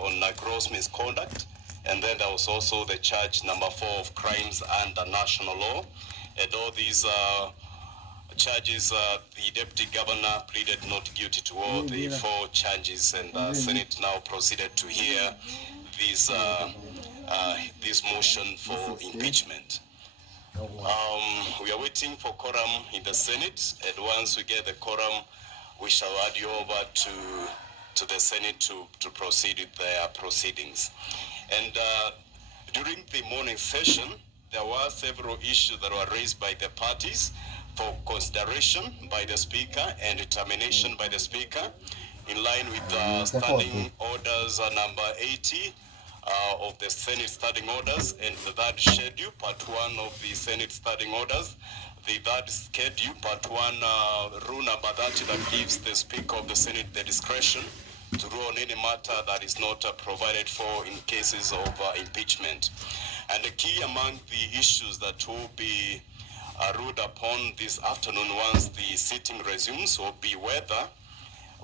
on gross misconduct, and then there was also the charge number 4 of crimes under national law. And all these charges, the deputy governor pleaded not guilty to all the 4 charges, and the Senate now proceeded to hear this motion for impeachment. We are waiting for quorum in the Senate, and once we get the quorum, we shall add you over to the Senate to proceed with their proceedings. And during the morning session, there were several issues that were raised by the parties for consideration by the Speaker and determination by the Speaker in line with standing orders number 80 of the Senate standing orders and the third schedule, part 1 of the Senate standing orders. The third schedule, part 1, rule number 30 that gives the Speaker of the Senate the discretion to rule on any matter that is not provided for in cases of impeachment. And the key among the issues that will be ruled upon this afternoon once the sitting resumes will be whether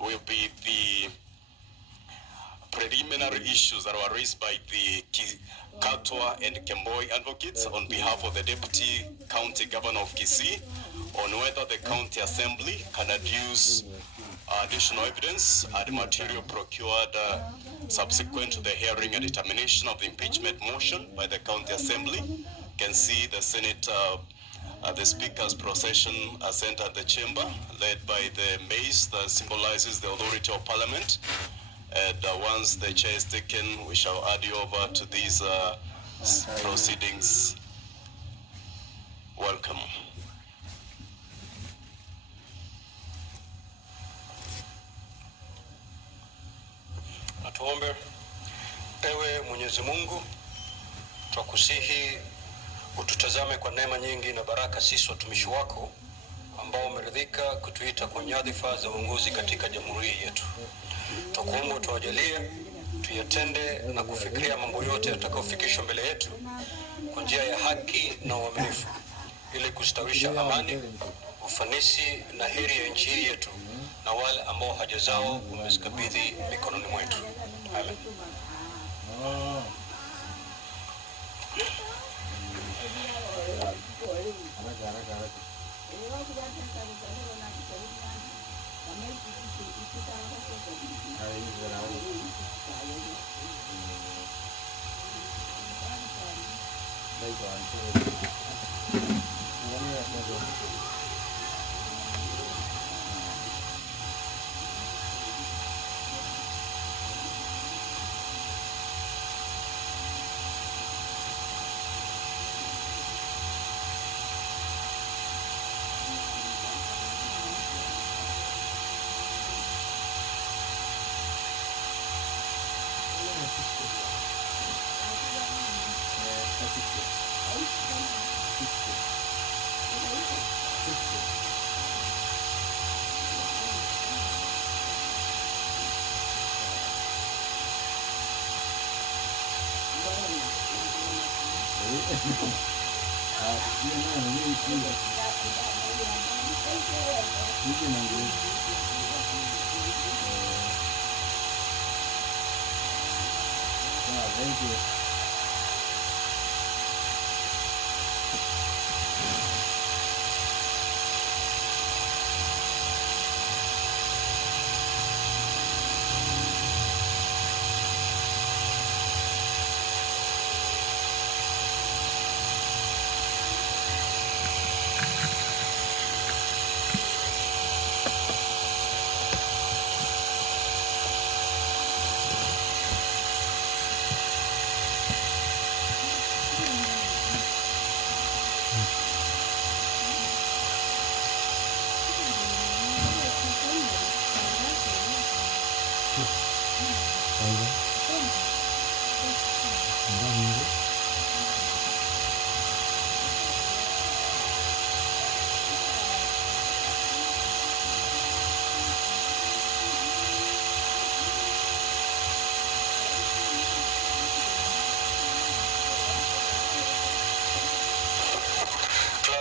will be the preliminary issues that were raised by the Katwa and Kemboi advocates on behalf of the Deputy County Governor of Kisii on whether the County Assembly can adduce additional evidence and material procured subsequent to the hearing and determination of the impeachment motion by the County Assembly. You can see the Senate, the Speaker's procession entered the chamber, led by the mace that symbolizes the authority of Parliament. And once the chair is taken, we shall add you over to these proceedings. Welcome. Tuombe. Ewe Mwenyezi Mungu, twakusihi ututazame kwa neema nyingi na baraka sisi watumishi wako ambao umeridhika kutuita kwa nyadhifa za uongozi katika jamhuri yetu. Twakuomba tuwajalie tuyatende na kufikiria mambo yote yatakayofikishwa mbele yetu kwa njia ya haki na uaminifu ili kustawisha amani, ufanisi na heri ya nchi yetu na wale ambao haja zao umezikabidhi mikononi mwetu. Amen. Thank you.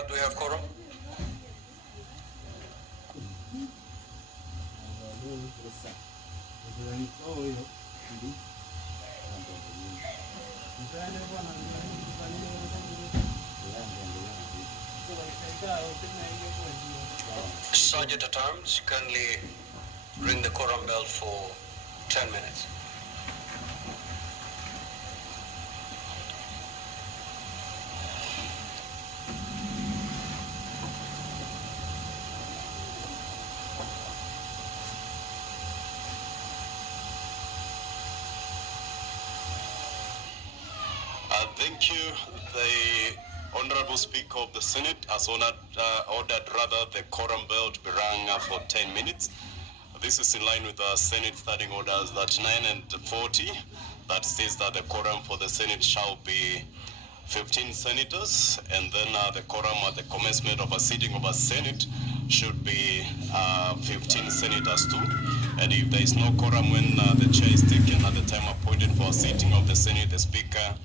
Do we have quorum? Sergeant at Arms, kindly ring the quorum bell for 10 minutes. Thank you. The Honorable Speaker of the Senate has ordered the quorum bell to be rung for 10 minutes. This is in line with the Senate Standing Orders 39 and 40 that says that the quorum for the Senate shall be 15 senators, and then the quorum at the commencement of a sitting of a Senate should be 15 senators too. And if there is no quorum when the chair is taken at the time appointed for a sitting of the Senate, the Speaker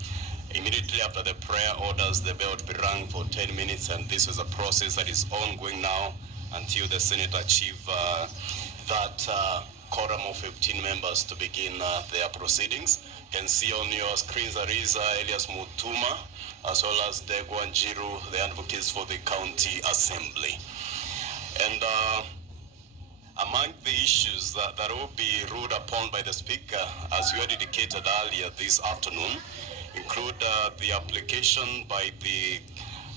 immediately after the prayer orders the bell to be rung for 10 minutes, and this is a process that is ongoing now until the Senate achieve that quorum of 15 members to begin their proceedings. You can see on your screens there is Elias Mutuma as well as Degwa Njiru, the advocates for the County Assembly. And among the issues that will be ruled upon by the Speaker, as you had indicated earlier this afternoon, include the application by the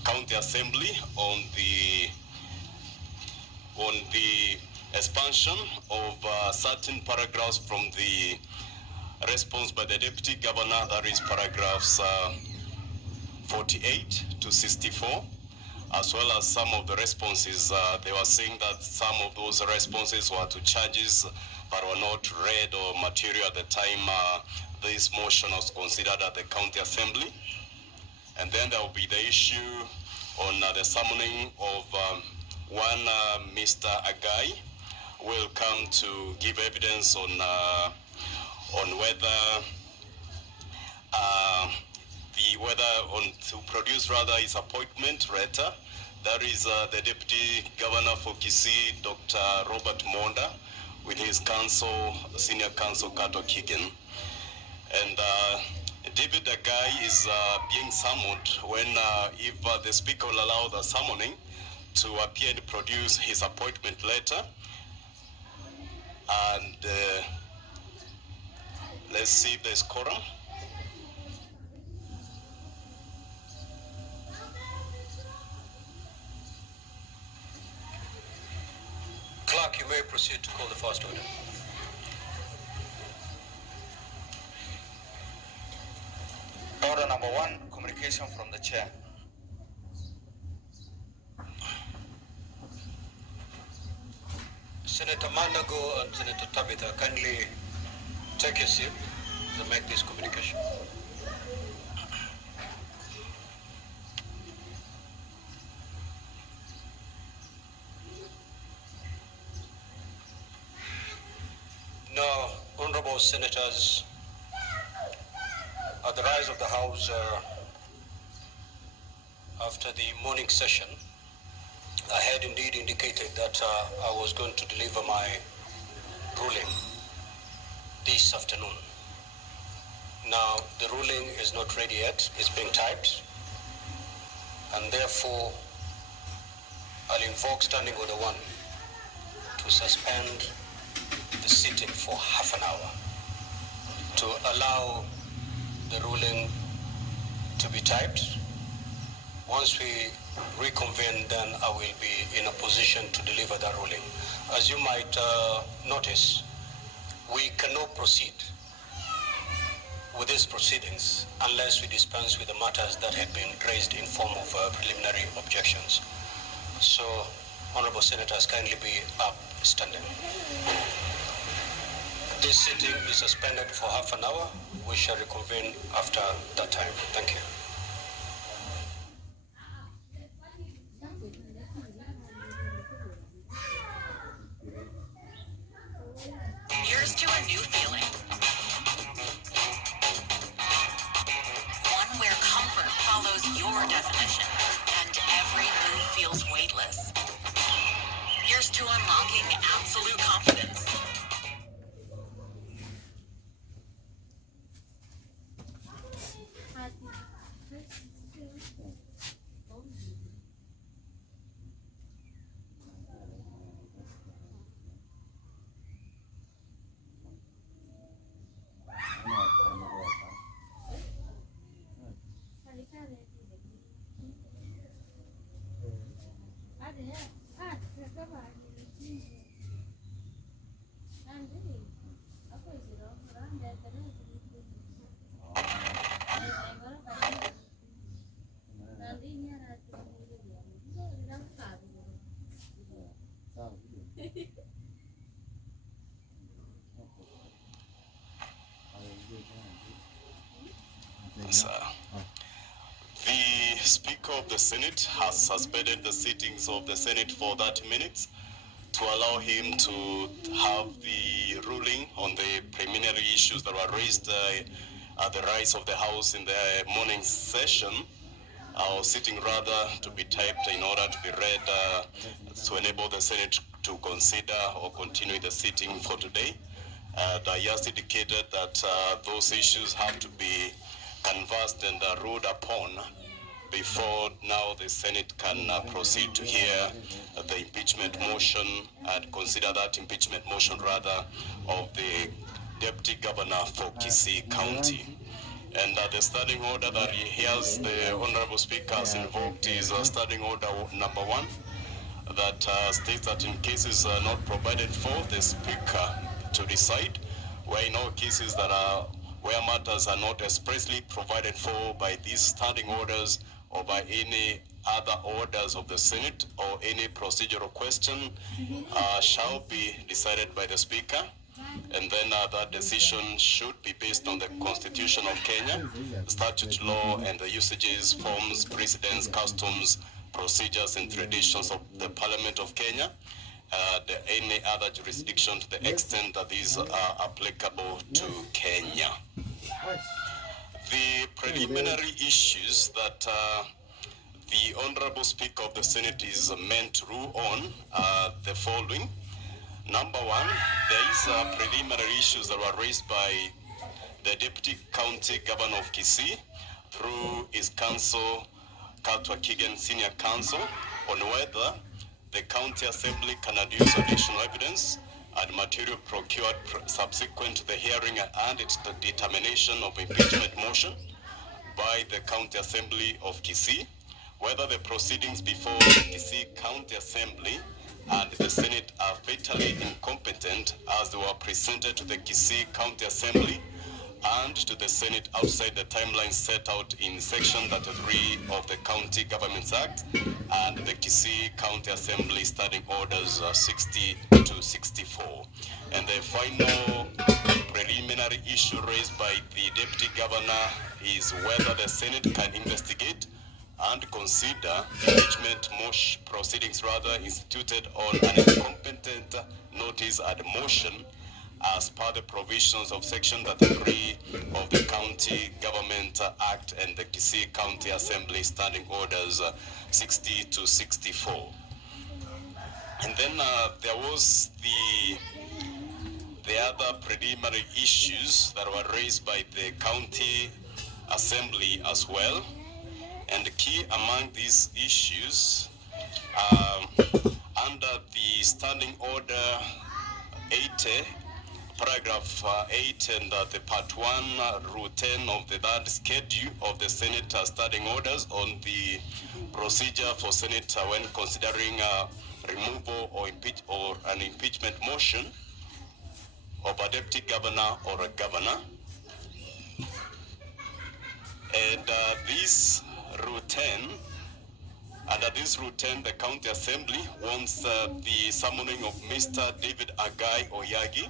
County Assembly on the expansion of certain paragraphs from the response by the Deputy Governor, that is paragraphs 48 to 64, as well as some of the responses. They were saying that some of those responses were to charges that were not read or material at the time this motion was considered at the County Assembly. And then there will be the issue on the summoning of one Mr. Agai will come to give evidence on whether to produce his appointment letter. That is the Deputy Governor for Kisii, Dr. Robert Monda, with his counsel, Senior Counsel Kato Kigen. And David Agai is being summoned when, if the Speaker will allow the summoning, to appear and produce his appointment letter. And let's see if there's quorum. Clerk, you may proceed to call the first order. Order number 1, communication from the chair. Senator Mandago and Senator Tabitha, kindly take your seat to make this communication. Now, honorable senators, at the rise of the House after the morning session, I had indeed indicated that I was going to deliver my ruling this afternoon. Now, the ruling is not ready yet, it's being typed, and therefore I'll invoke Standing Order 1 to suspend the sitting for half an hour to allow the ruling to be typed. Once we reconvene, then I will be in a position to deliver that ruling. As you might notice, we cannot proceed with these proceedings unless we dispense with the matters that had been raised in form of preliminary objections. So, honorable senators, kindly be upstanding. This sitting is suspended for half an hour. We shall reconvene after that time. Thank you. Here's to a new feeling. One where comfort follows your definition and every move feels weightless. Here's to unlocking absolute confidence. sir. The Speaker of the Senate has suspended the sittings of the Senate for 30 minutes to allow him to have the ruling on the preliminary issues that were raised at the rise of the House in the morning session, or sitting rather, to be typed in order to be read to enable the Senate to consider or continue the sitting for today. He has indicated that those issues have to be canvassed and ruled upon before now the Senate can proceed to hear the impeachment motion and consider that impeachment motion rather of the Deputy Governor for Kisii County. And the standing order that he hears the Honorable Speaker has invoked is standing order number 1 that states that in cases not provided for, the Speaker to decide, where in all cases that are where matters are not expressly provided for by these standing orders or by any other orders of the Senate or any procedural question shall be decided by the Speaker. And then that decision should be based on the Constitution of Kenya, statute law, and the usages, forms, precedents, customs, procedures, and traditions of the Parliament of Kenya, any other jurisdiction to the extent that these are applicable to Kenya. The preliminary issues that the Honorable Speaker of the Senate is meant to rule on are the following. Number 1, there is preliminary issues that were raised by the Deputy County Governor of Kisii through his counsel, Katwa Kigen Senior Counsel, on whether the County Assembly can adduce additional evidence and material procured subsequent to the hearing and its determination of impeachment motion by the County Assembly of Kisii, whether the proceedings before the Kisii County Assembly and the Senate are fatally incompetent as they were presented to the Kisii County Assembly and to the Senate outside the timeline set out in Section 33 of the County Governments Act and the Kisii County Assembly Standing Orders 60 to 64. And the final preliminary issue raised by the Deputy Governor is whether the Senate can investigate and consider impeachment proceedings rather instituted on an incompetent notice and motion as per the provisions of Section 33 of the County Government Act and the Kisii County Assembly Standing Orders 60 to 64. And then there was the other preliminary issues that were raised by the County Assembly as well. And key among these issues, under the Standing Order 80, paragraph 8 and the part 1, rule 10 of the third schedule of the Senate standing orders on the procedure for Senate when considering removal or an impeachment motion of a deputy governor or a governor. And this Rule 10, under this Rule 10, the County Assembly wants the summoning of Mr. David Agai Oyagi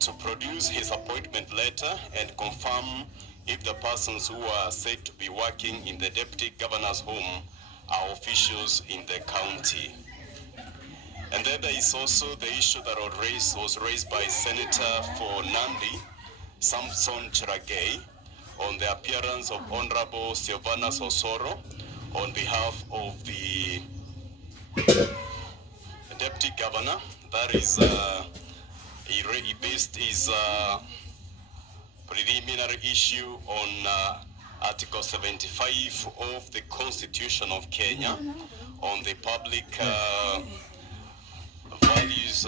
to produce his appointment letter and confirm if the persons who are said to be working in the Deputy Governor's home are officials in the county. And then there is also the issue that was raised by Senator for Nandi, Samson Cherargei, on the appearance of Honorable Silvanus Osoro on behalf of the Deputy Governor. That is, he based his preliminary issue on Article 75 of the Constitution of Kenya on the public values,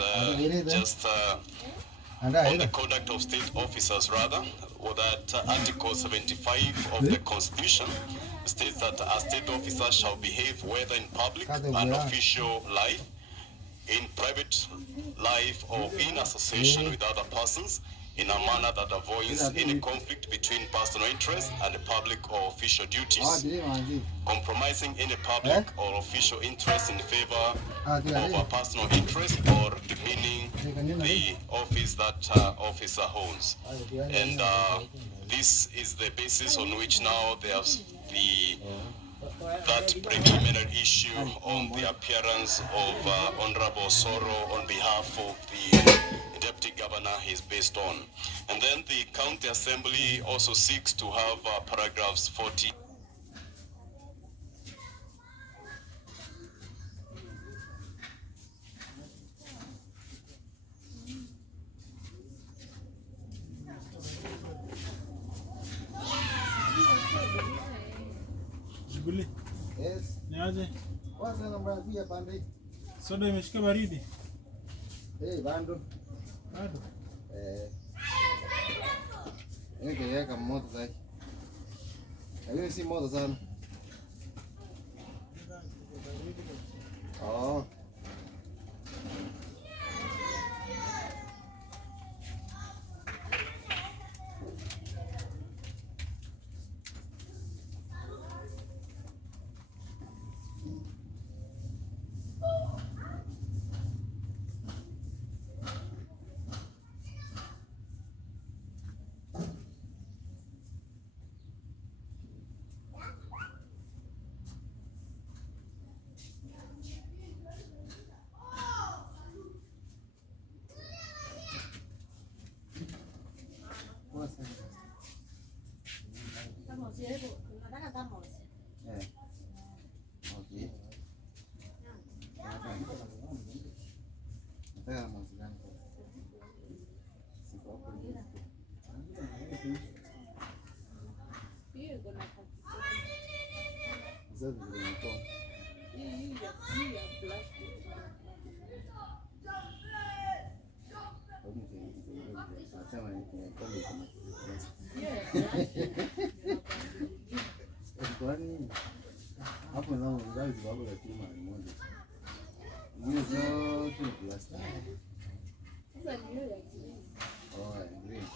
on the conduct of state officers rather, or that Article 75 of the Constitution states that a state officer shall behave whether in public and official life, in private life, or in association with other persons, in a manner that avoids any conflict between personal interest and the public or official duties, compromising any public or official interest in favor of a personal interest or demeaning the office that officer holds. And this is the basis on which now there's that preliminary issue on the appearance of Honorable Soro on behalf of the Deputy Governor is based on. And then the County Assembly also seeks to have paragraphs 40. Yes. Niaje? Kwanza namba ya pande. Soda imeshika baridi? Bando. Bado. Yeka moto zake. Hiyo si moto sana. Oh. Kwani hapo na mzazi baba ya timu moja. Hiyo zote ni plastic. Sasa ni hiyo ya green. Oh, green.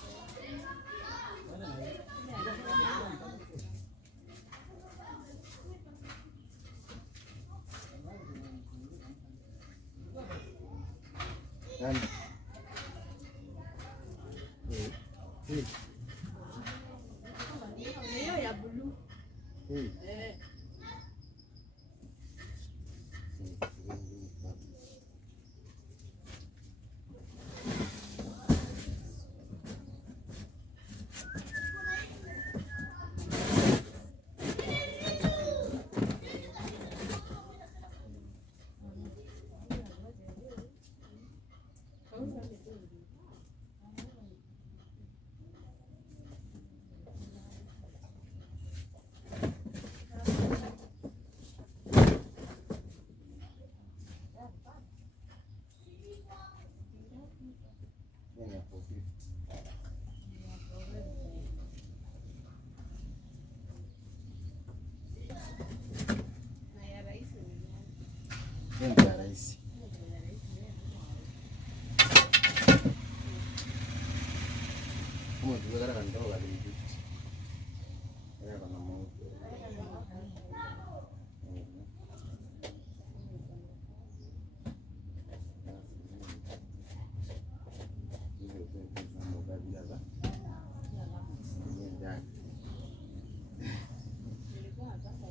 Dan. Hiyo ya blue. Ndio rahisi. Kama tuweka kana ndogo hadi hivi. Kana moto.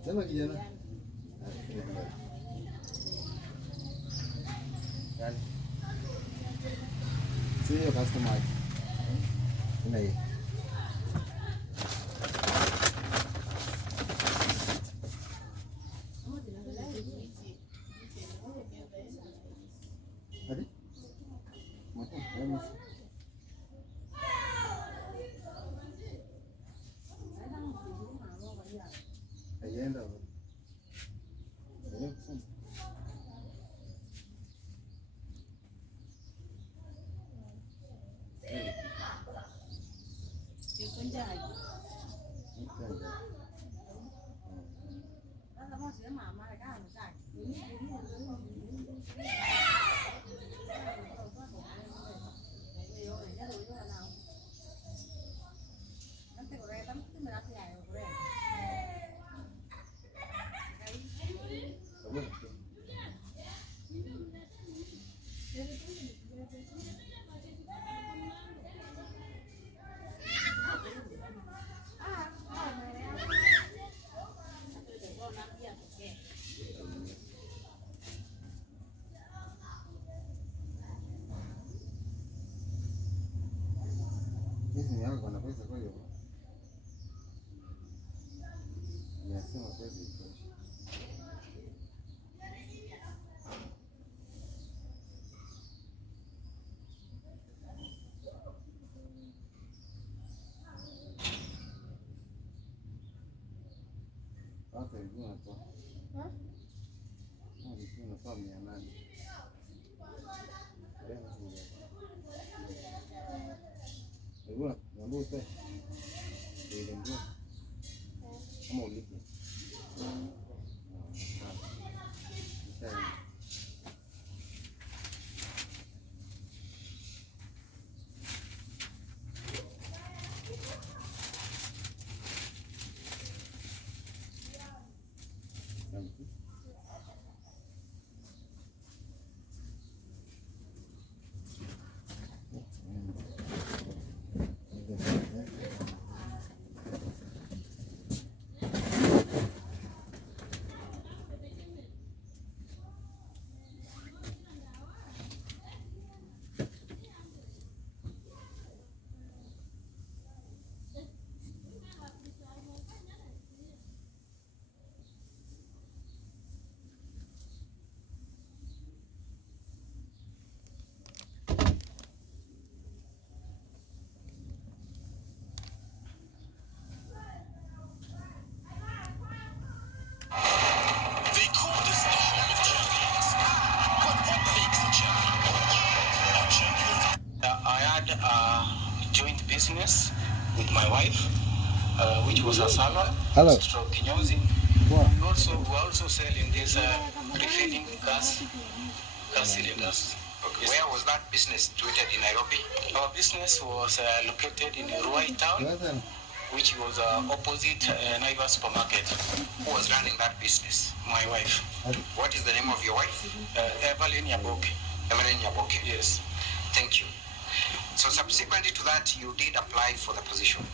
Sema kijana. See your customer. Này. Hadi. Ayenda. Sasa hivi unatoa. Hivi unatoa 800. Segura, ¿dónde usted? ¿Le envió? ¿Cómo ulipo? Joint business with my wife, which was a salon, stroke kinyozi. We also selling this refilling gas cylinders. Okay. Where was that business situated in Nairobi? Our business was located in Ruai town, which was opposite Naivas supermarket. Who was running that business? My wife. What is the name of your wife? Evelyn Nyaboke. Evelyn Nyaboke. Yes. Thank you. So subsequently to that, you did apply for the position?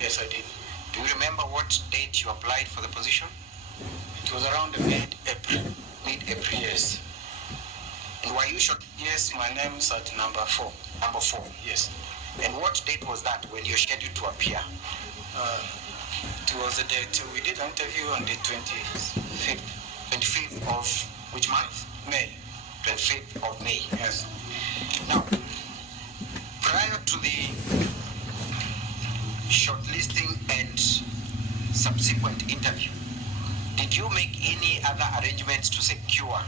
Yes, I did. Do you remember what date you applied for the position? It was around mid-April. Mid-April? Yes. And were you short? Yes, my name is at number 4. Number 4? Yes. And what date was that when you were scheduled to appear? It was the date. We did an interview on the 25th. 25th of which month? May. 25th of May. Yes. Now, prior to the shortlisting and subsequent interview, did you make any other arrangements to secure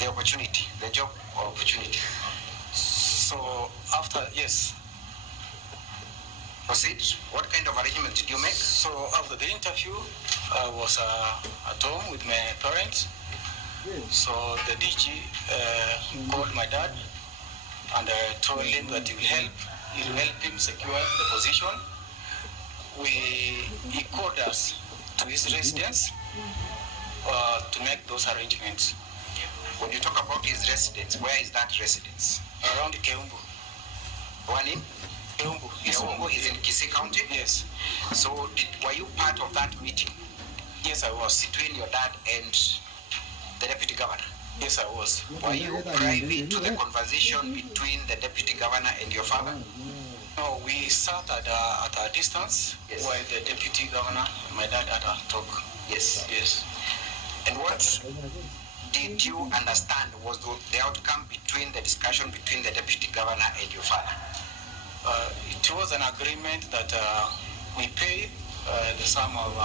the opportunity, the job opportunity? So after, yes. Proceed. What kind of arrangement did you make? So after the interview, I was at home with my parents. So the DG called my dad and told him that he will help him secure the position. He called us to his residence to make those arrangements. When you talk about his residence, where is that residence? Around Keumbu. One in? Keumbu. Keumbu is in Kisii County? Yes. So were you part of that meeting? Yes, I was. Between your dad and the deputy governor? Yes, I was. Were you privy to the conversation between the deputy governor and your father? No, we sat at a distance, yes, while the deputy governor and my dad had a talk. Yes. Yes. And what did you understand was the outcome between the discussion between the deputy governor and your father? It was an agreement that we pay the sum of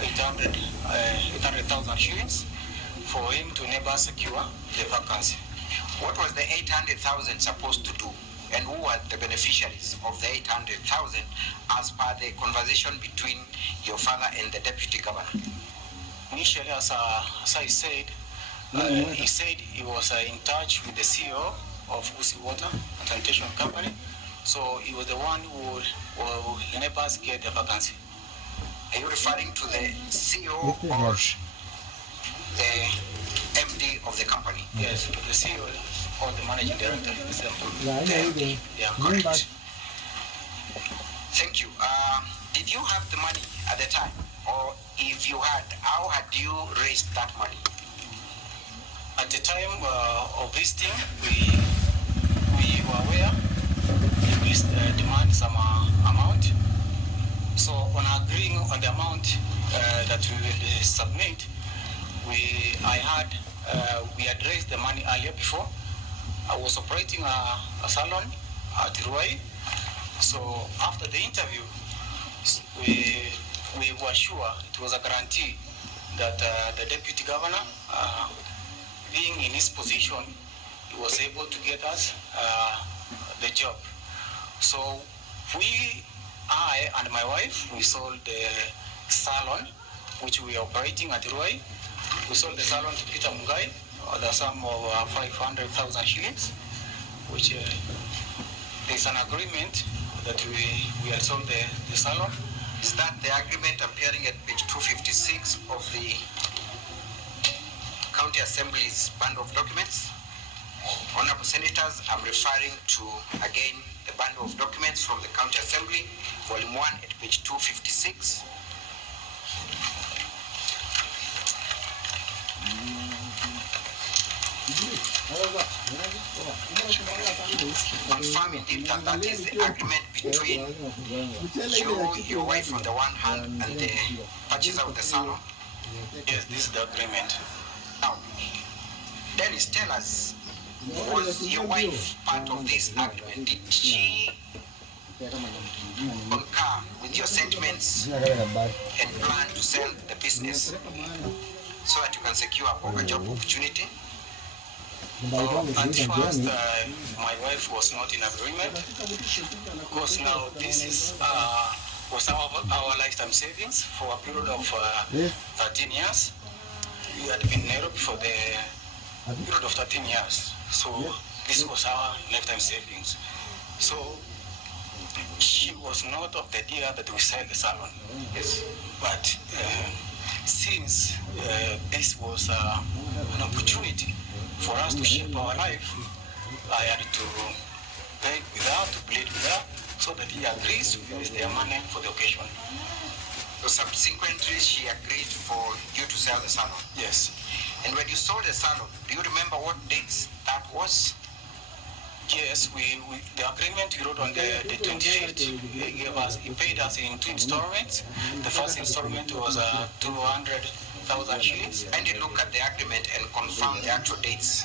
800,000 shillings for him to never secure the vacancy. What was the 800,000 supposed to do? And who were the beneficiaries of the 800,000 as per the conversation between your father and the deputy governor? Initially, as I said, he said he was in touch with the CEO of Gusii Water, a sanitation company. So he was the one who will never get the vacancy. Are you referring to the CEO or the MD of the company? Yes, the CEO or the managing director. Yeah, correct. Thank you. Did you have the money at the time? Or if you had, how had you raised that money? At the time of listing, we were aware we demand some amount. So on agreeing on the amount, that we will submit, we had raised the money earlier before. I was operating a salon at Ruai. So after the interview, we were sure it was a guarantee that the deputy governor, being in his position, he was able to get us the job. So I and my wife, we sold the salon, which we are operating at Ruai. We sold the salon to Peter Mugai, the sum of 500,000 shillings, which there's an agreement that we had sold the salon. Is that the agreement appearing at page 256 of the County Assembly's bundle of documents? Honorable Senators, I'm referring to, again, the bundle of documents from the County Assembly, Volume 1 at page 256. Confirm indeed that that is the agreement between you, your wife on the one hand, and the purchaser of the salon. Yes, this is the agreement. Now, Dennis, tell us, was your wife part of this agreement? Did she concur with your sentiments and plan to sell the business so that you can secure a job opportunity? At first, my wife was not in agreement because now this is was our lifetime savings for a period of 13 years. We had been in Nairobi for the period of 13 years. So this was our lifetime savings. So she was not of the idea that we sell the salon. Yes. But since this was an opportunity for us to shape our life, I had to beg with her, to plead with her, so that he agrees to use their money for the occasion. So subsequently, she agreed for you to sell the salon? Yes. And when you sold the salon, do you remember what dates that was? Yes, the agreement we wrote on the 25th, he paid us in 2 installments. The first installment was 200,000 shillings. And you look at the agreement and confirm the actual dates.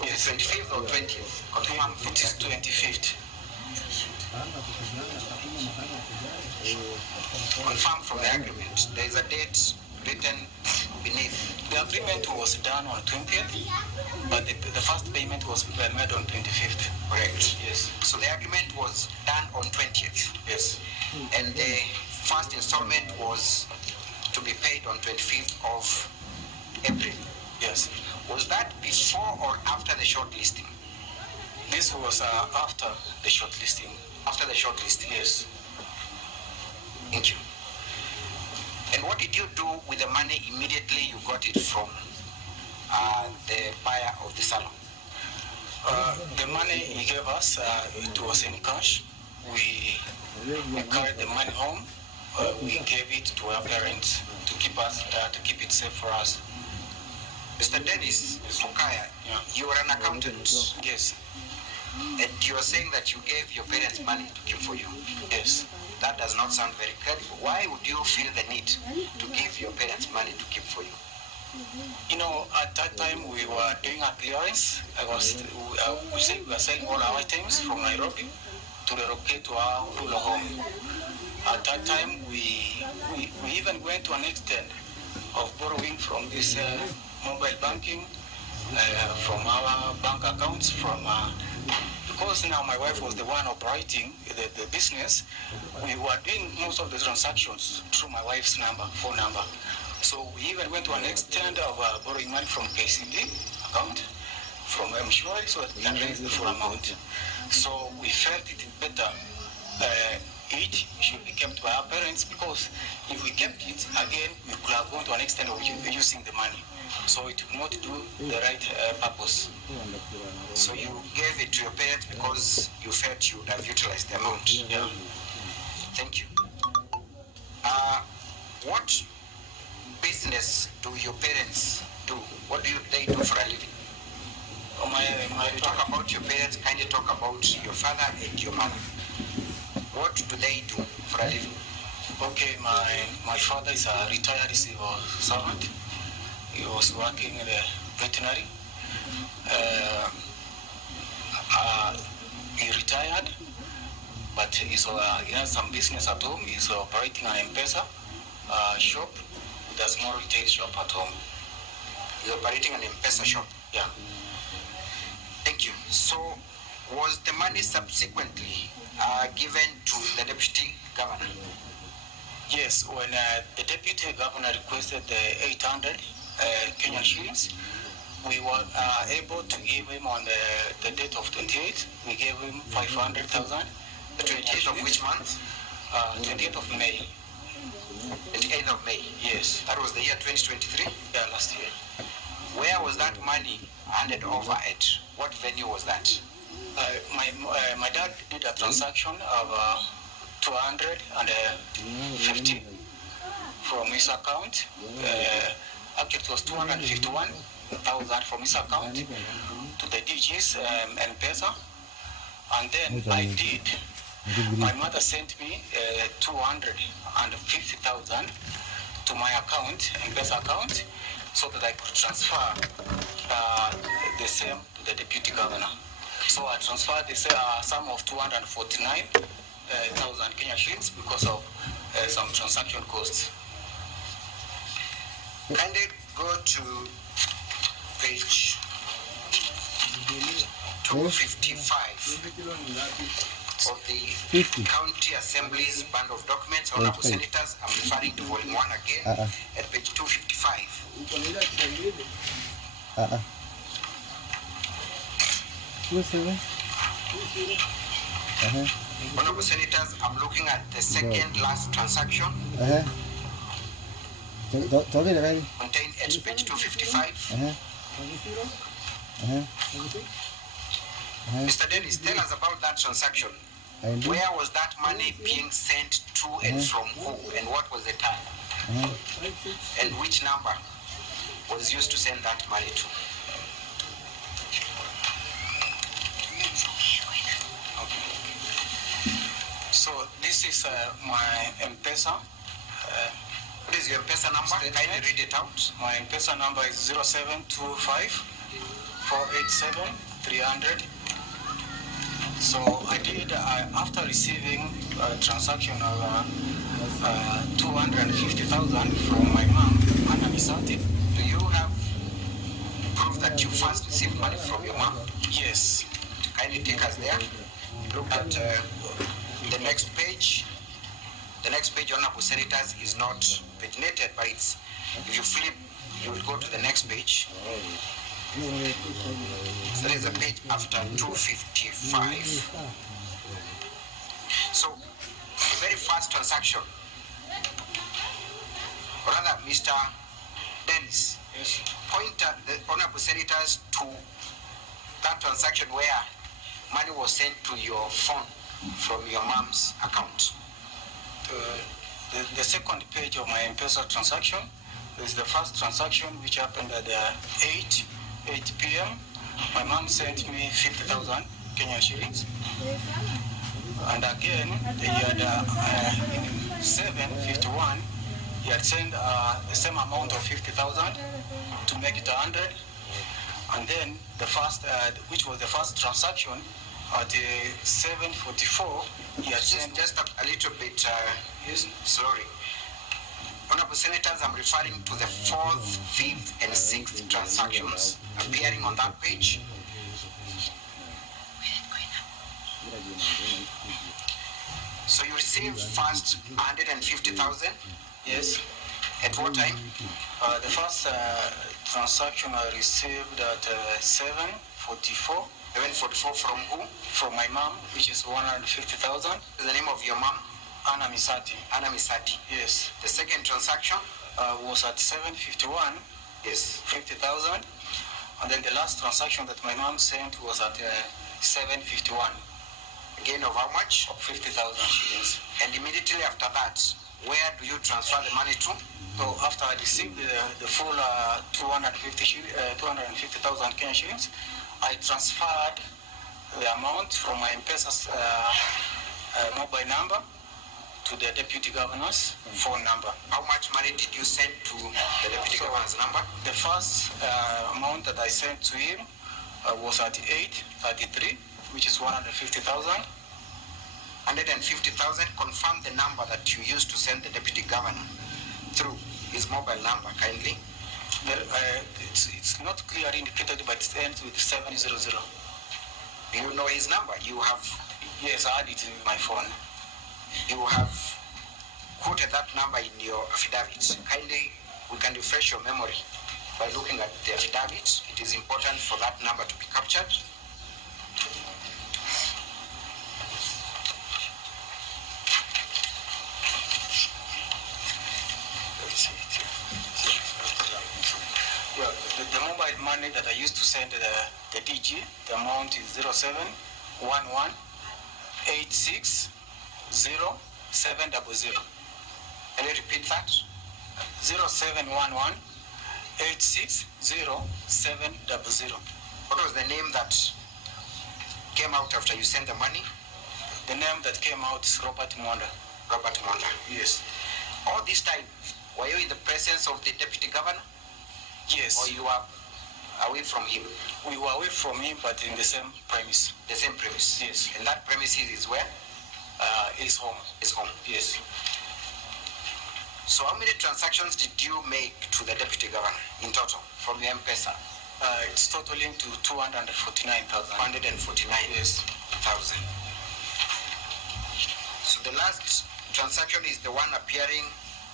Yes. 25th or 20th? Confirm. It is 25th. Confirm from the agreement. There is a date written beneath. The agreement was done on 20th, but the first payment was made on 25th. Correct. Yes. So the agreement was done on 20th. Yes. And the first installment was to be paid on 25th of April. Yes. Was that before or after the shortlisting? This was after the shortlisting. After the shortlisting? Yes. Thank you. And what did you do with the money immediately you got it from the buyer of the salon? The money he gave us, it was in cash. We carried the money home. We gave it to our parents to keep it safe for us. Mr. Dennis Fukaya, Yeah. you are an accountant. Yes. And you are saying that you gave your parents money to keep for you. Yes. That does not sound very credible. Why would you feel the need to give your parents money to keep for you? You know, at that time we were doing a clearance. We said we were selling all our items from Nairobi to relocate to our rural home. At that time, we even went to an extent of borrowing from this mobile banking, from our bank accounts, because now my wife was the one operating the business. We were doing most of the transactions through my wife's phone number. So we even went to an extent of borrowing money from KCB account, from M-Shwari, so that we can raise the full amount. So we felt it better. It should be kept by our parents, because if we kept it, again, we could have gone to an extent of using the money. So it would not do the right purpose. So you gave it to your parents because you felt you would have utilized the amount. Yeah. Thank you. What business do your parents do? What do they do for a living? When you talk about your parents, kindly talk about your father and your mother. What do they do for a living? Okay, my father is a retired civil servant. He was working in the veterinary. He retired, but he has some business at home. He's operating an M-Pesa shop with a small retail shop at home. He's operating an M-Pesa shop. Yeah. Thank you. So, was the money subsequently given to the deputy governor? Yes, when the deputy governor requested the 800 Kenyan shillings, we were able to give him on the date of 28th. We gave him 500,000. The 28th of which month? 28th of May. 28th of May. Yes. That was the year 2023? Yeah, last year. Where was that money handed over at? What venue was that? My dad did a transaction of 250 from his account. Actually, it was 251,000 from his account to the DG's M-Pesa. And then my mother sent me 250,000 to my account, M-Pesa account, so that I could transfer the same to the deputy governor. So I transferred the sum of 249,000 Kenya shillings because of some transaction costs. Kindly go to page 255 of the County Assembly's Band of Documents. Honorable Senators, I'm referring to volume 1 again at page 255. Honorable Senators, I'm looking at the second last transaction contained at page 255. Mr. Dennis, tell us about that transaction. Where was that money being sent to and from who, and what was the time? And which number was used to send that money to? So this is my M-Pesa. What is your M-Pesa number? Kindly read it out. My M-Pesa number is 0725 487 300. So I did, after receiving a transaction of 250,000 from my mom, Anna Misati. Do you have proof that you first received money from your mom? Yes. Kindly take us there. Look at the next page. The next page, Honorable Senators, is not paginated, but it's, if you flip, you will go to the next page. So there is a page after 255. So, the very first transaction, or rather, Mr. Dennis, point at the Honorable Senators to that transaction where money was sent to your phone from your mom's account. The second page of my M-Pesa transaction is the first transaction which happened at 8 p.m. My mom sent me 50,000 Kenyan shillings. And again, he had in 7:51, he had sent the same amount of 50,000 to make it 100. And then the first, which was the first transaction, at 7:44, he had sent just a little bit slowly. Honorable Senators, I'm referring to the 4th, 5th, and 6th transactions appearing on that page. So you received first 150,000? Yes. At what time? The first transaction I received at 7:44. 7:44 from who? From my mom, which is 150,000. Is the name of your mom? Anna Misati. Anna Misati. Yes. The second transaction was at 7:51. Yes. 50,000. And then the last transaction that my mom sent was at 7:51. Again of how much? Of 50,000 shillings. And immediately after that, where do you transfer the money to? So after I received the full 250,000 Kenyan shillings, I transferred the amount from my M-Pesa's mobile number to the deputy governor's phone number. How much money did you send to the deputy governor's number? The first amount that I sent to him was 33, which is 150,000. 150,000. Confirm the number that you used to send the deputy governor through his mobile number, kindly. It's not clearly indicated, but it ends with 700. Do you know his number? You have. Yes, I had it in my phone. You have quoted that number in your affidavit. Kindly, we can refresh your memory by looking at the affidavit. It is important for that number to be captured. Well, the mobile money that I used to send the DG, the amount is 0711860700. Can you repeat that? 0711860700. What was the name that came out after you sent the money? The name that came out is Robert Mwanda. Robert Mwanda. Yes. All this time, were you in the presence of the deputy governor? Yes. Or you were away from him? We were away from him, but in the same premise. The same premise? Yes. And that premises is where? His home. His home? Yes. So how many transactions did you make to the deputy governor in total from your M-Pesa? It's totaling to 249,000. 149,000. Yes. So the last transaction is the one appearing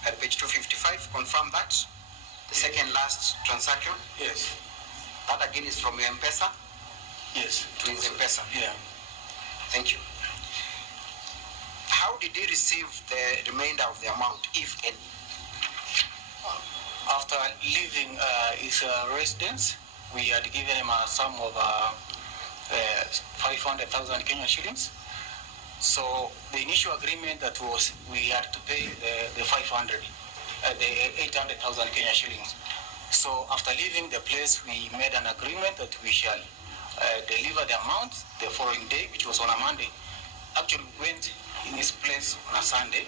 at page 255. Confirm that. The second last transaction? Yes. That again is from your M-Pesa? Yes. To his M-Pesa? Yeah. Thank you. How did he receive the remainder of the amount, if any? After leaving his residence, we had given him a sum of 500,000 Kenyan shillings. So the initial agreement that was we had to pay the 800,000 Kenyan shillings. So after leaving the place, we made an agreement that we shall deliver the amount the following day, which was on a Monday. Actually, we went in his place on a Sunday.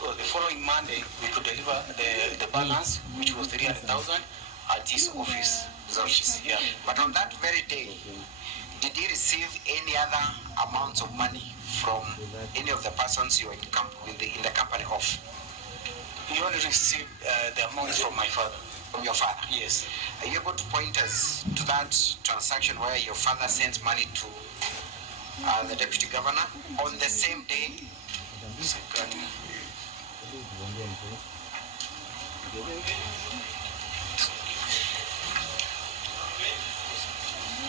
So the following Monday, we could deliver the balance, which was 300,000, at his office. Yeah. But on that very day, did he receive any other amounts of money from any of the persons you were in the company of? He only received the amount from my father. From your father? Yes. Are you able to point us to that transaction where your father sent money to the deputy governor on the same day?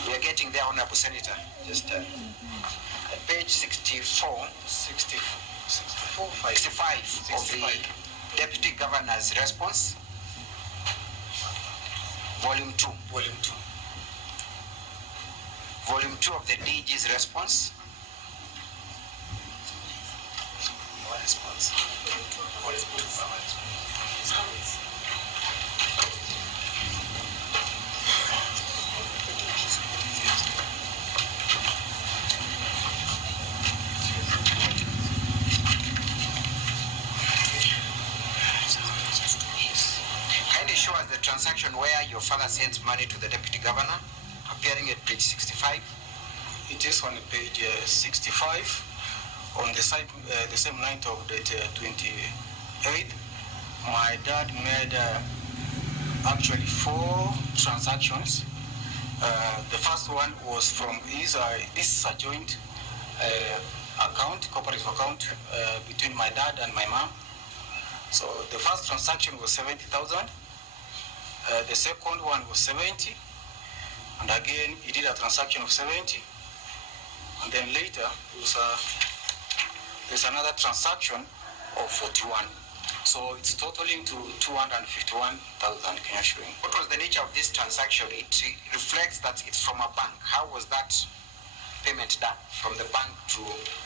We are getting there, Honorable Senator. Just at page 65 of the Deputy Governor's response, Volume 2. Volume 2 of the DG's response. Kindly show us the transaction where your father sends money to the deputy governor, appearing at page 65. It is on page 65. On the same night of the 28th, my dad made actually 4 transactions. The first one was from this is a joint account, cooperative account between my dad and my mom. So the first transaction was 70,000. The second one was 70, and again he did a transaction of 70, and then later there's another transaction of 41. So it's totaling to 251,000 Kenyan shillings. What was the nature of this transaction? It reflects that it's from a bank. How was that payment done from the bank to?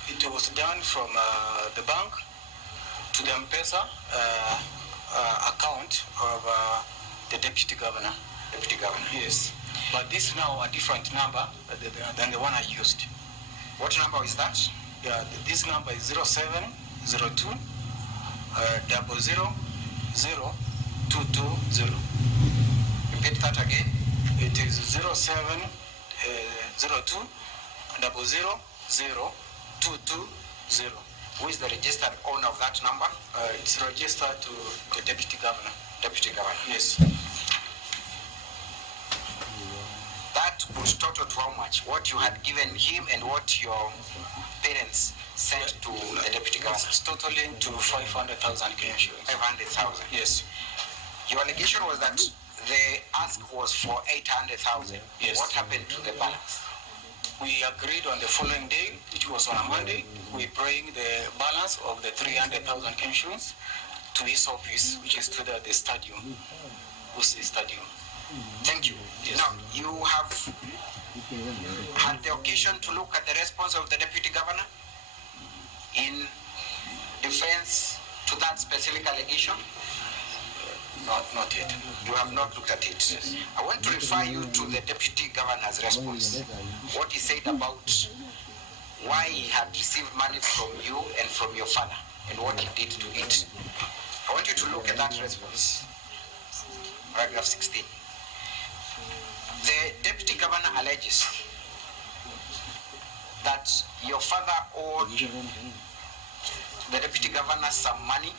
It was done from the bank to the M-Pesa account of the deputy governor. Deputy governor. Yes, but this is now a different number than the one I used. What number is that? Yeah, this number is 0702 0700220. Repeat that again. It is 0702000220. Who is the registered owner of that number? It's registered to the Deputy Governor. Deputy Governor. Yes. That would total to how much? What you had given him and what your parents sent to the Deputy Governor? It's totaling to 500,000 Kenya shillings. 500,000. Yes. Your allegation was that the ask was for 800,000. Yes. What happened to the balance? We agreed on the following day, which was on a Monday, we bring the balance of the 300,000 Kenya shillings to his office, which is to the stadium, Busi Stadium. Thank you. Yes. Now, you have had the occasion to look at the response of the Deputy Governor in defense to that specific allegation? Not yet. You have not looked at it. Yes. I want to refer you to the Deputy Governor's response. What he said about why he had received money from you and from your father and what he did to it. I want you to look at that response. Paragraph 16. The Deputy Governor alleges that your father owed the Deputy Governor some money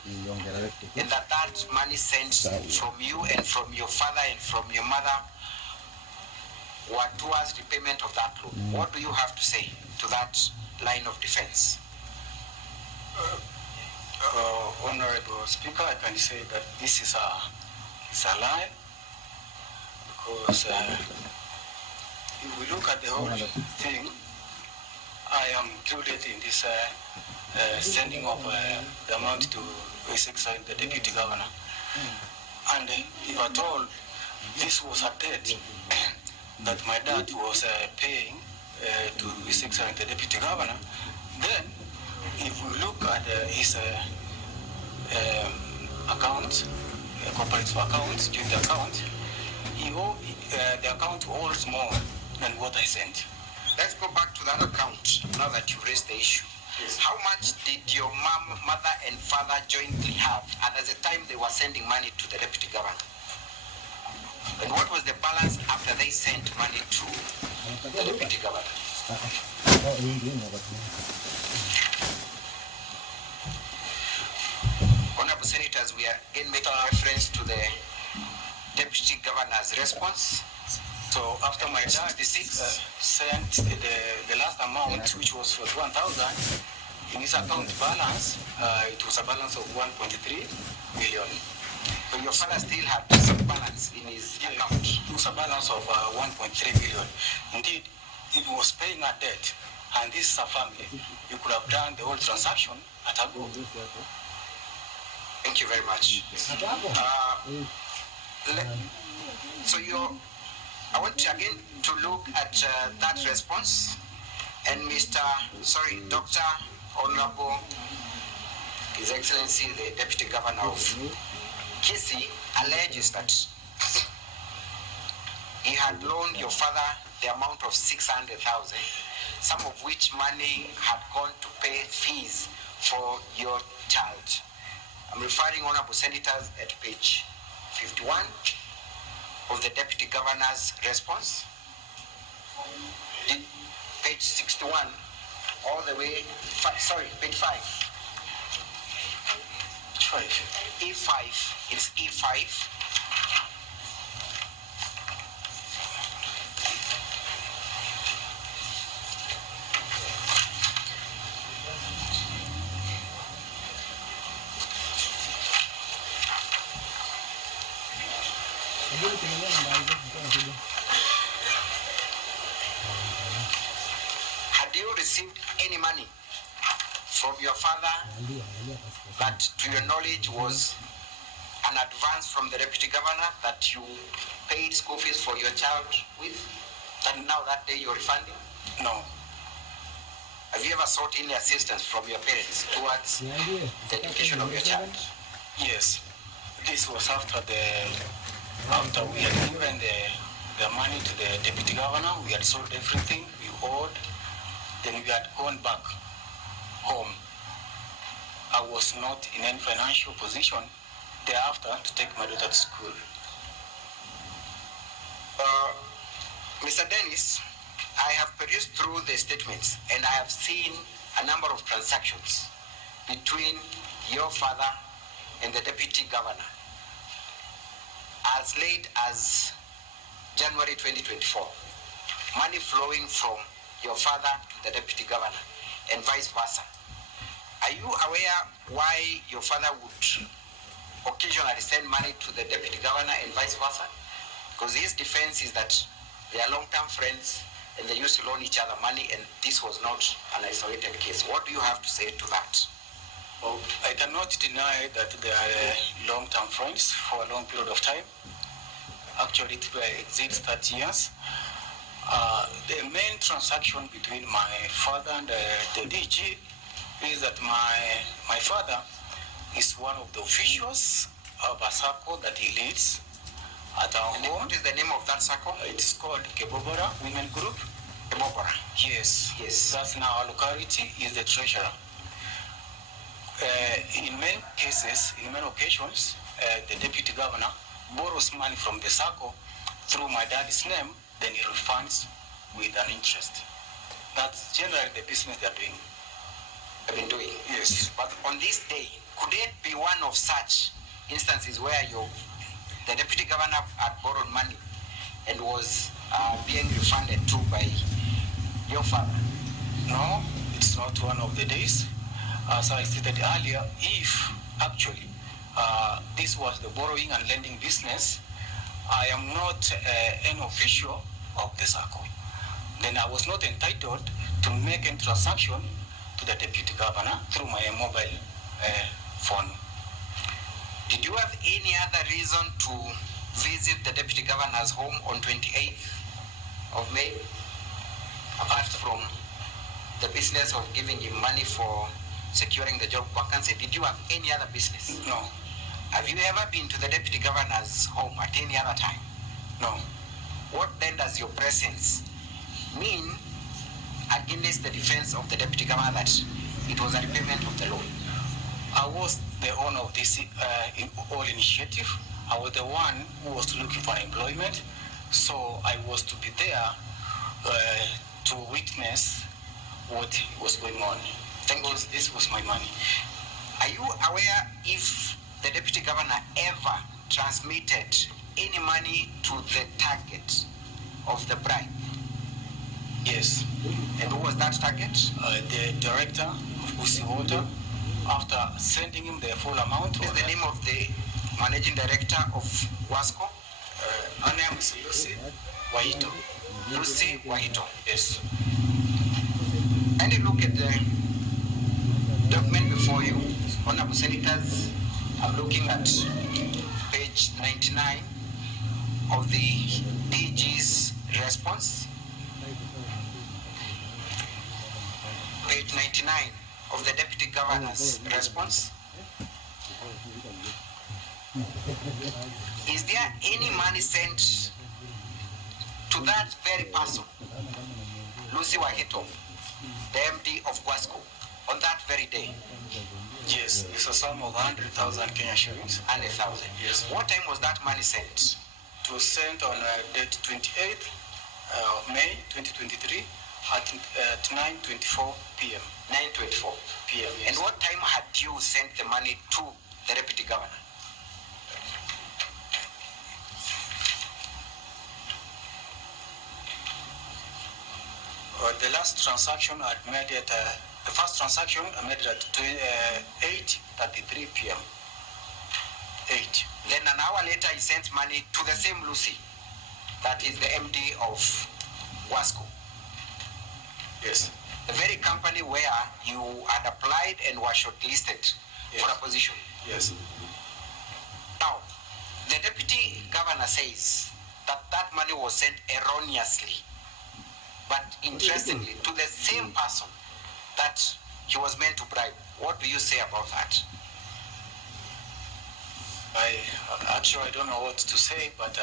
and that money sent from you and from your father and from your mother were towards repayment of that loan. What do you have to say to that line of defense? Honorable Speaker, I can say that this is a lie, because if we look at the whole thing, I am included in this sending of the amount to His Excellency the Deputy Governor. And if at all this was a debt that my dad was paying to His Excellency the Deputy Governor, then if we look at his account, cooperative account, joint account, the account owes more than what I sent. Let's go back to that account now that you raised the issue. How much did your mother and father jointly have at the time they were sending money to the Deputy Governor? And what was the balance after they sent money to the Deputy Governor? Honorable Senators, we are again making reference to the Deputy Governor's response. So after my dad sent the last amount, which was for 1,000, in his account balance, it was a balance of 1.3 million. So your father still had some balance in his account? It was a balance of 1.3 million. Indeed, if he was paying a debt, and this is a family, you could have done the whole transaction at a go. Thank you very much. So I want you again to look at that response, and Dr. Honorable His Excellency the Deputy Governor of Kisii alleges that he had loaned your father the amount of 600,000, some of which money had gone to pay fees for your child. I'm referring, Honorable Senators, at page 51 of the Deputy Governor's response. Page 61, all the way, page 5. E5, it's E5. Had you received any money from your father that, to your knowledge, was an advance from the Deputy Governor that you paid school fees for your child with, and now that day you're refunding? No. Have you ever sought any assistance from your parents towards the education of your child? Yes. This was after we had given the money to the Deputy Governor. We had sold everything we owed. Then we had gone back home. I was not in any financial position thereafter to take my daughter to school. Mr. Dennis, I have perused through the statements and I have seen a number of transactions between your father and the deputy governor as late as January 2024. Money flowing from your father to the deputy governor and vice versa. Are you aware why your father would occasionally send money to the deputy governor and vice versa? Because his defense is that they are long-term friends and they used to loan each other money, and this was not an isolated case. What do you have to say to that? Well, I cannot deny that they are long-term friends for a long period of time. Actually, it exceeds 30 years. The main transaction between my father and the DG is that my father is one of the officials of a circle that he leads at our home. What is the name of that circle? It's called Kebobora Women Group. Kebobora. Yes. Yes. That's in our locality, is the treasurer. In many cases, in many occasions, the deputy governor borrows money from the circle through my dad's name, then he refunds with an interest. That's generally the business they're doing. Have been doing. Yes. But on this day, could it be one of such instances where the deputy governor had borrowed money and was being refunded to by your father? No, it's not one of the days. As I stated earlier, if actually this was the borrowing and lending business, I am not an official of the circle. Then I was not entitled to make a transaction to the deputy governor through my mobile phone. Did you have any other reason to visit the deputy governor's home on 28th of May, apart from the business of giving him money for securing the job vacancy? Did you have any other business? No. Have you ever been to the deputy governor's home at any other time? No. What then does your presence mean against the defense of the deputy governor that it was a repayment of the loan? I was the owner of this whole initiative. I was the one who was looking for employment, so I was to be there to witness what was going on. Thank you. This was my money. Are you aware if the deputy governor ever transmitted any money to the target of the bribe? Yes. And who was that target? The director of Busi Water, after sending him the full amount. What is the name of the managing director of Wasco? Her name is Lucy Waito. Lucy Waito. Yes. And you look at the document before you, Honorable Senators. I'm looking at page 99 of the DG's response. Page 99 of the Deputy Governor's response. Is there any money sent to that very person, Lucy Waito, the MD of Wasco, on that very day? Yes, it's a sum of 100,000 Kenya shillings. 100,000. Yes. What time was that money sent? It was sent on date 28th May 2023 at 9:24 p.m. 9:24 p.m. Yes. And what time had you sent the money to the deputy governor? The last transaction I made at the first transaction I made at 8:33 p.m. 8. Then an hour later, he sent money to the same Lucy, that is the MD of Wasco. Yes. The very company where you had applied and were shortlisted for a position. Yes. Now, the deputy governor says that that money was sent erroneously, but interestingly, to the same person that he was meant to bribe. What do you say about that? I don't know what to say, but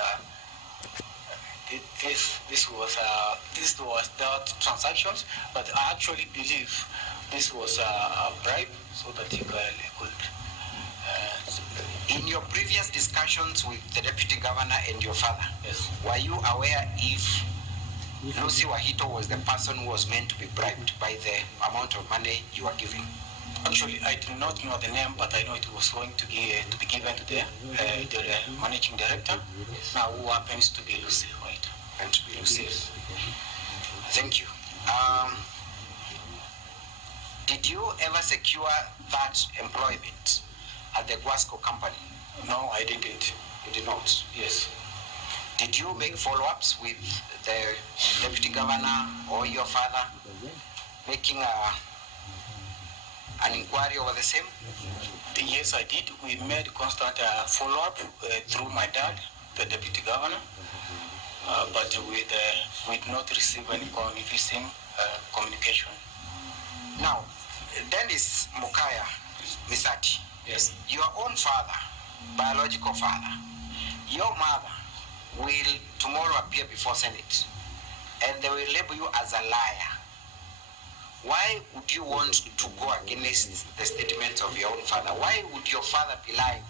this was that transactions. But I actually believe this was a bribe so that he could. In your previous discussions with the deputy governor and your father, Yes. were you aware if Lucy Wahito was the person who was meant to be bribed by the amount of money you were giving? Actually, I do not know the name, but I know it was going to be given to the managing director, now who happens to be Lucy Wahito. And to be received. Thank you. Did you ever secure that employment at the Guasco company? No, I didn't. You did not. Yes. Did you make follow-ups with the deputy governor or your father, making an inquiry over the same? Yes, I did. We made constant follow-up through my dad, the deputy governor, but we did not receive any communication. Now, Dennis Mukaya Misati, Yes. your own father, biological father, your mother will tomorrow appear before Senate and they will label you as a liar. Why would you want to go against the statements of your own father? Why would your father be lying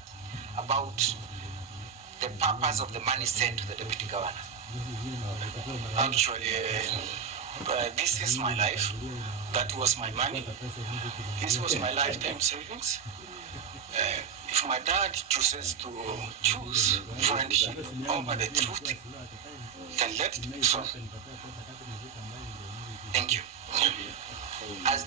about the purpose of the money sent to the deputy governor? Actually, this is my life. That was my money. This was my lifetime savings. If my dad chooses to choose friendship over the truth, then let it be so. Thank you. As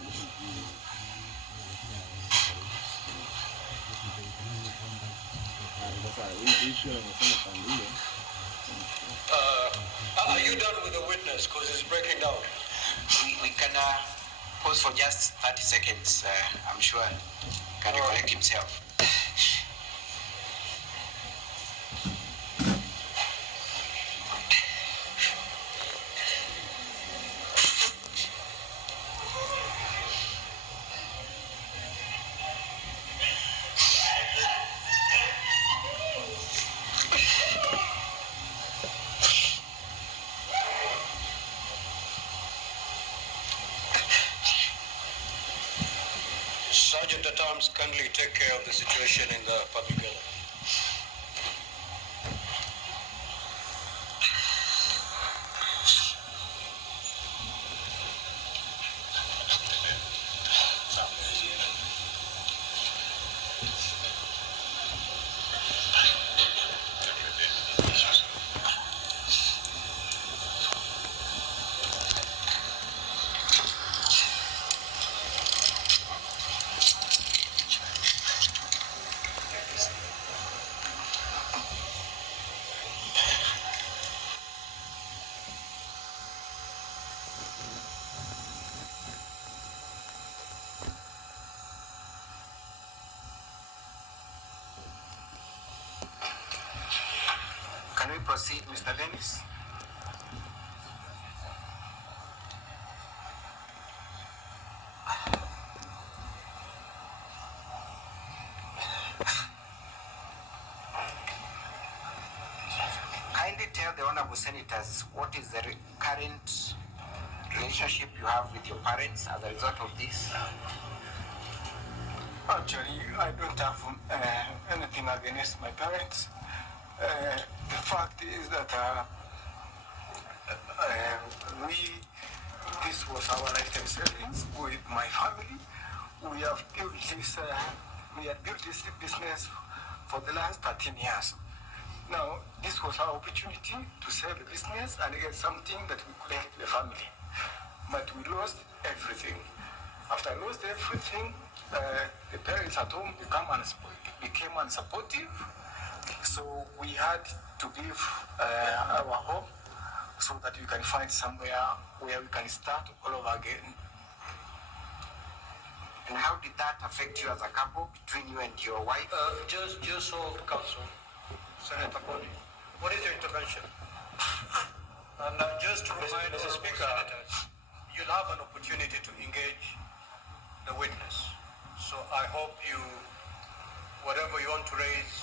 Are you done with the witness? Because it's breaking down. we can pause for just 30 seconds. I'm sure can recollect himself. Sergeant at Arms, kindly take care of the situation in the public gallery. Can we proceed, Mr. Dennis? Kindly tell the honorable senators what is the current relationship you have with your parents as a result of this. Actually, I don't have anything against my parents. The fact is that this was our lifetime savings with my family. We have built this, we had built this business for the last 13 years. Now, this was our opportunity to sell the business and get something that we could help the family. But we lost everything. After I lost everything, the parents at home became unsupportive. So we had to leave our home so that we can find somewhere where we can start all over again. And how did that affect you as a couple, between you and your wife? Just so counsel, Senator Kony, what is your intervention? And just to remind Mr. Speaker, you'll have an opportunity to engage the witness. So I hope whatever you want to raise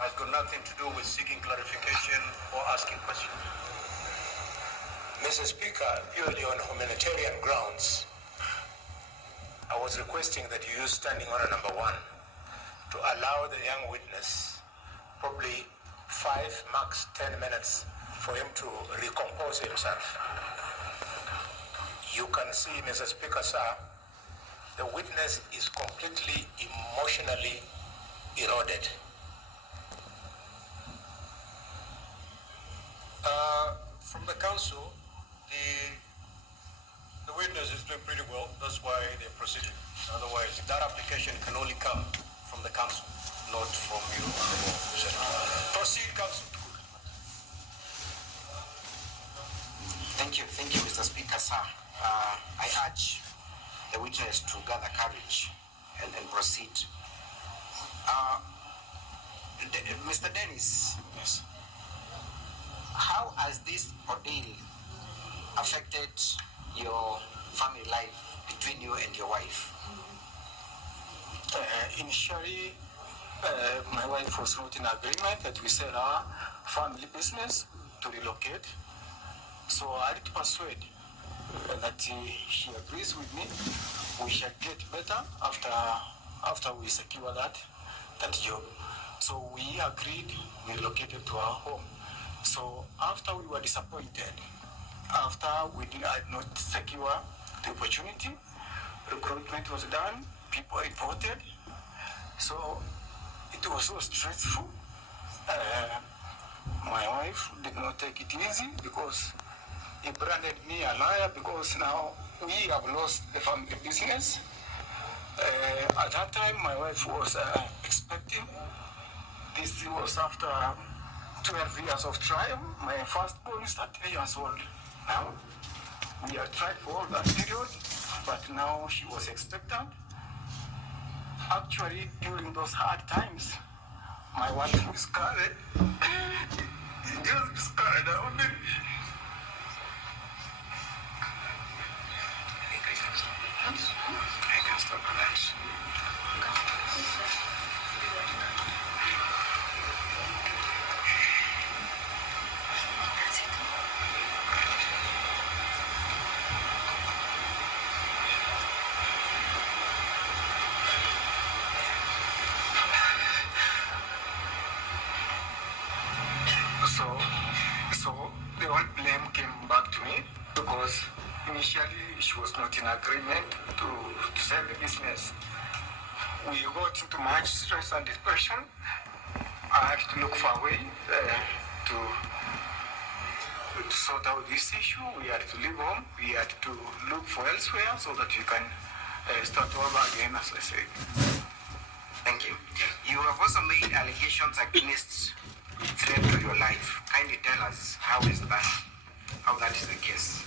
has got nothing to do with seeking clarification or asking questions. Mr. Speaker, purely on humanitarian grounds, I was requesting that you use standing order number 1 to allow the young witness probably 5, max 10 minutes for him to recompose himself. You can see, Mr. Speaker, sir, the witness is completely emotionally eroded. From the council, the witness is doing pretty well. That's why they proceeded. Otherwise, that application can only come from the council, not from you. Proceed, council. Thank you, Mr. Speaker, sir. I urge the witness to gather courage and proceed. Mr. Dennis. Yes. How has this ordeal affected your family life between you and your wife? Initially, my wife was not in agreement that we sell our family business to relocate. So I had to persuade that she agrees with me. We shall get better after we secure that job. So we agreed, we relocated to our home. So after we were disappointed, after we did not secure the opportunity, recruitment was done, people reported. So it was so stressful. My wife did not take it easy because he branded me a liar because now we have lost the family business. At that time, my wife was expecting. This was after 12 years of trial. My firstborn is 30 years old now. We have tried for all that period, but now she was expectant. Actually, during those hard times, my wife miscarried. Just miscarried. I can stop that. So the whole blame came back to me because initially she was not in agreement to sell the business. We got into much stress and depression. I had to look for a way to sort out this issue. We had to leave home. We had to look for elsewhere so that we can start over again, as I said. Thank you. You have also made allegations against threat to your life. Kindly tell us how that is the case.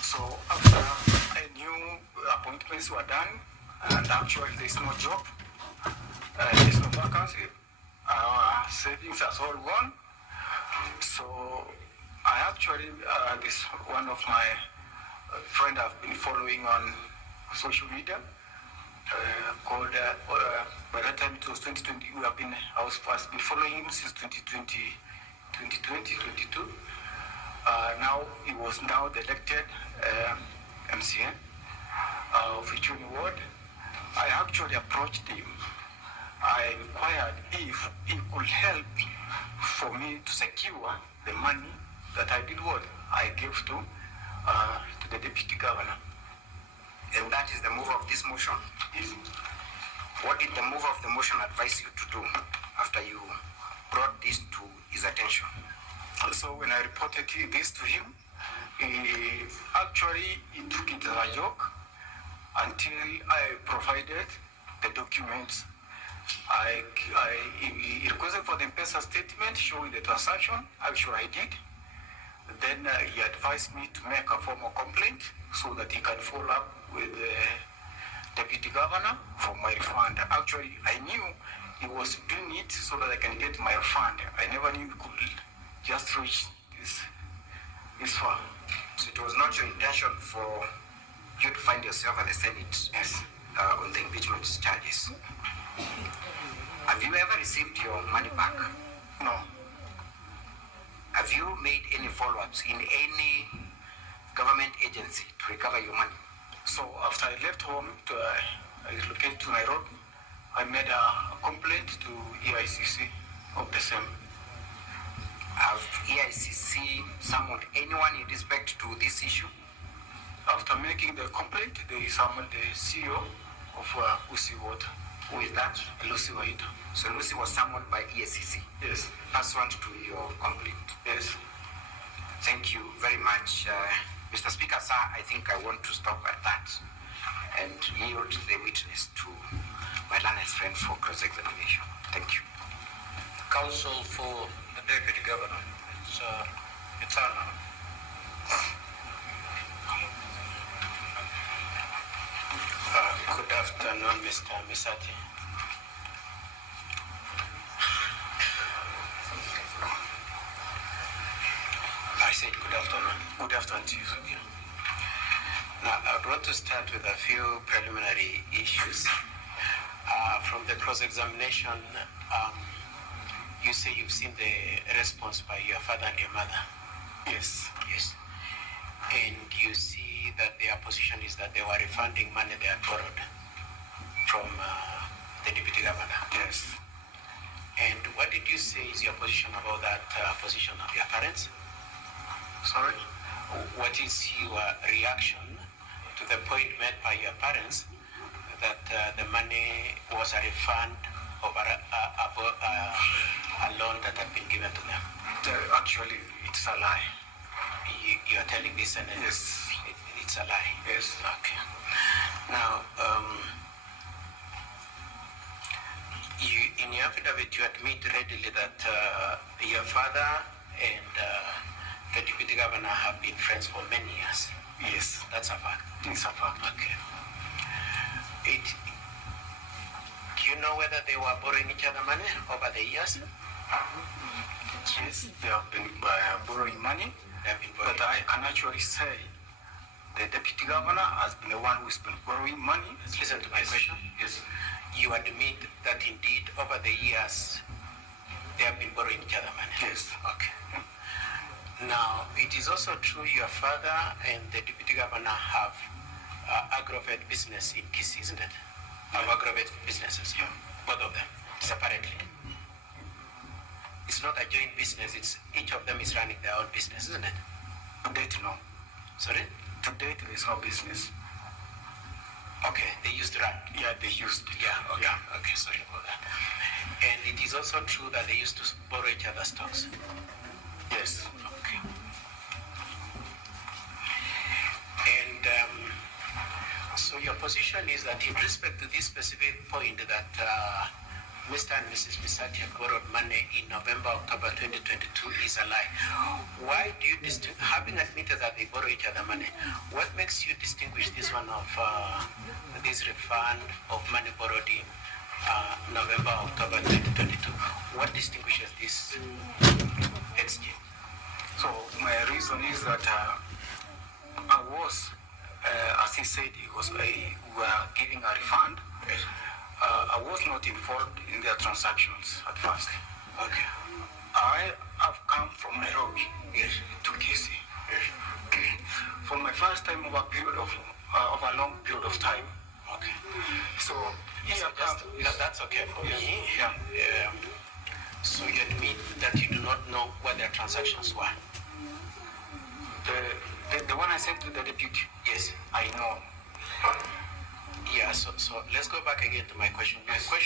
So after new appointments were done, and actually there's no job, there's no vacancy, our savings has all gone. So I actually, this one of my friend I've been following on social media, called, by that time it was 2020, I was first been following him since 2022. Now he was now the elected MCN of Ichuni Ward. I actually approached him. I inquired if he could help for me to secure the money that I did what I gave to the deputy governor. And that is the move of this motion? What did the move of the motion advise you to do after you brought this to his attention? So when I reported this to him, he took it as a joke until I provided the documents. He requested for the M-Pesa statement showing the transaction. Actually, I did. Then he advised me to make a formal complaint so that he can follow up with the deputy governor for my refund. Actually, I knew he was doing it so that I can get my refund. I never knew he could just reach this far. So it was not your intention for you to find yourself at the Senate? Yes. On the impeachment charges. Have you ever received your money back? No. Have you made any follow-ups in any government agency to recover your money? So after I left home I relocated to Nairobi, I made a complaint to EICC of the same. Have EICC summoned anyone in respect to this issue? After making the complaint, they summoned the CEO of Usi Water. Who is that? Lucy Waiter. So Lucy was summoned by EICC? Yes. Pursuant to your complaint? Yes. Thank you very much. Mr. Speaker, sir, I think I want to stop at that and yield the witness to my learned friend for cross-examination. Thank you. Counsel for the Deputy Governor. It's Etana. Good afternoon, Mr. Misati. I said good afternoon. Good afternoon to you. Now, I want to start with a few preliminary issues. From the cross-examination, you say you've seen the response by your father and your mother. Yes. Yes. And you see that their position is that they were refunding money they had borrowed from the deputy governor. Yes. And what did you say is your position about that position of your parents? Sorry? What is your reaction to the point made by your parents that the money was a refund of a loan that had been given to them? Actually, it's a lie. You are telling this and Yes. It's a lie? Yes. Okay. Now, in your affidavit, you admit readily that your father and the deputy governor have been friends for many years. Yes. That's a fact. It's a fact. Okay. Do you know whether they were borrowing each other money over the years? Yes, they have been borrowing money. They have been borrowing. But I can actually say the deputy governor has been the one who's been borrowing money. Listen to my question. Yes. You admit that indeed over the years they have been borrowing each other money? Yes. Okay. Now, it is also true your father and the deputy governor have aggregate business in Kisii, isn't it? Have aggregate businesses, Yeah. both of them, separately. It's not a joint business, it's each of them is running their own business, isn't it? To date, no. Sorry? To date, there's no business. Okay, they used to run. Yeah, they used it. Yeah, okay, Yeah. okay, sorry about that. And it is also true that they used to borrow each other's stocks. Yes. Okay. And so your position is that in respect to this specific point that Mr. and Mrs. Misati have borrowed money in November, October 2022 is a lie. Why do you having admitted that they borrow each other money, what makes you distinguish this one of this refund of money borrowed in November, October 2022? What distinguishes this exchange? So my reason is that I was, as he said, we were giving a refund. I was not involved in their transactions at first. Okay. I have come from Nairobi to Kisii for my first time over a period of a long period of time. Okay. So That's okay for me. Yeah. So you admit that you do not know what their transactions were? The one I sent to the deputy. Yes. I know. Yeah, so let's go back again to my question. My question